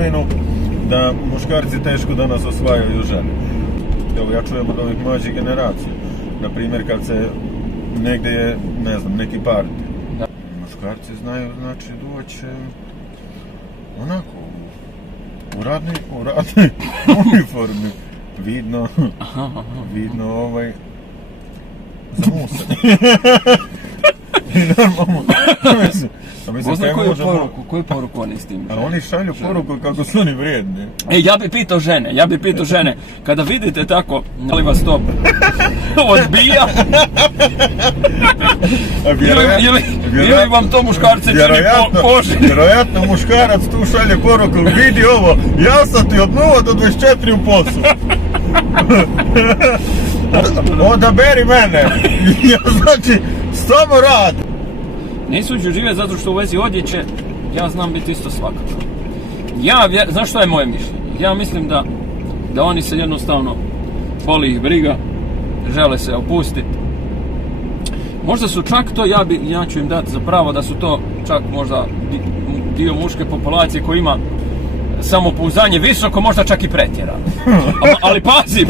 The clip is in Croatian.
fenomenu da muškarci teško danas osvajaju žene. Evo, ja čujem od ovih mlađih generacija. Naprimjer, kad se negdje je, ne znam, neki parti. Muškarci znaju, znači, doći onako, u radnoj uniformi. Vidno, zamusani. I normalno, Poznam koju poruku oni s tim? A oni šalju poruku kako su oni vrijedni. Ja bi pitao žene, kada vidite tako, ali vas to odbija, ili vam to muškarce čini koži? Vjerojatno muškarac tu šalje poruku, vidi ovo, ja sam ti od 0 do 24 u poslu. Odaberi mene, ja znači, samo rad. Nisu ću živjeti zato što u vezi odjeće, ja znam biti isto svakako. Znaš što je moje mišljenje? Ja mislim da oni se jednostavno boli ih briga, žele se opustiti. Možda su čak to, ja ću im dati za pravo da su to čak možda dio muške populacije koji ima samopouzdanje visoko, možda čak i pretjerano. Ali pazi!